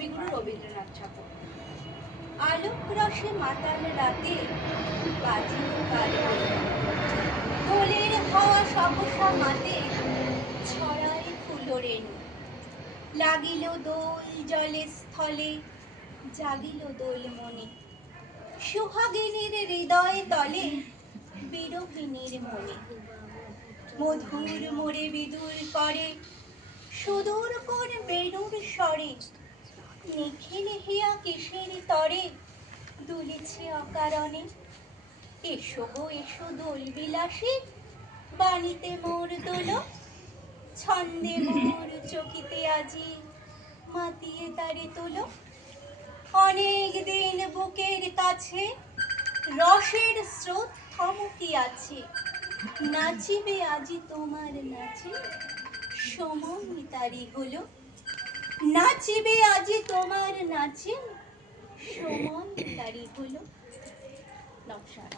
কবিগুরু রবীন্দ্রনাথ ঠাকুর। আলোক রসে মাতাল রাতে বাজিল কার বেণু, দোলের হাওয়া সহসা মাতে ছড়ায় ফুল রেণু। লাগিল দোল জলে স্থলে, জাগিল দোল মনে, সুহাগিনীর হৃদয় তলে বিরহিণীর মনে। মধুর মোরে বিদুর করে, সুদূর কোন বেণুর স্বরে, নিখিল হিয়া কিসের তরে দুলিছে অকারণে। এসো গো এসো দোল বিলাসী, বাণীতে মোর দোলক, ছন্দে মোর চকিতে আজি মাতিয়ে তারে তোলক। অনেক দিন বুকের কাছে রসের স্রোত থমকিয়াছে, নাচিবে আজি তোমার নাচে সময় তারি হলো। নাচিবে আজি তোমার নাচে সময় তারি হলো। নমস্কার।